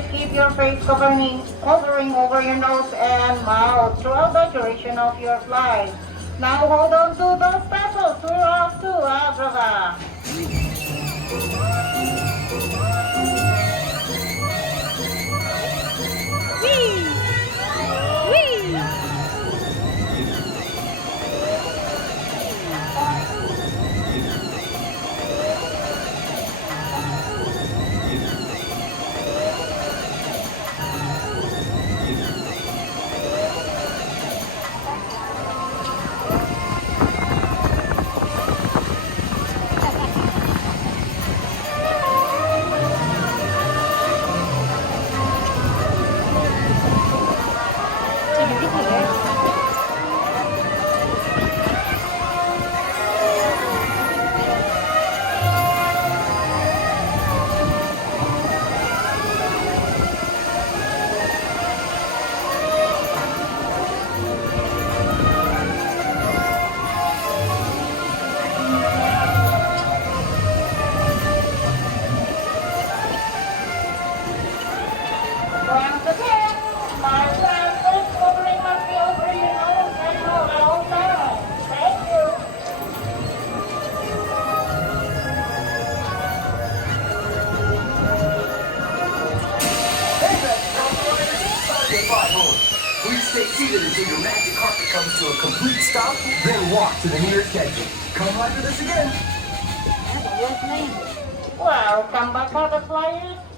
Please keep your face covering over your nose and mouth throughout the duration of your flight. Now hold on to those pesos. We're off to Agrava. Once again, my friend, covering must be over your nose and mouth at all times. Thank you. Hey there, start your flight home. Please stay seated until your magic carpet comes to a complete stop, then walk to the nearest exit. Come back to this again. Welcome back, other flyers.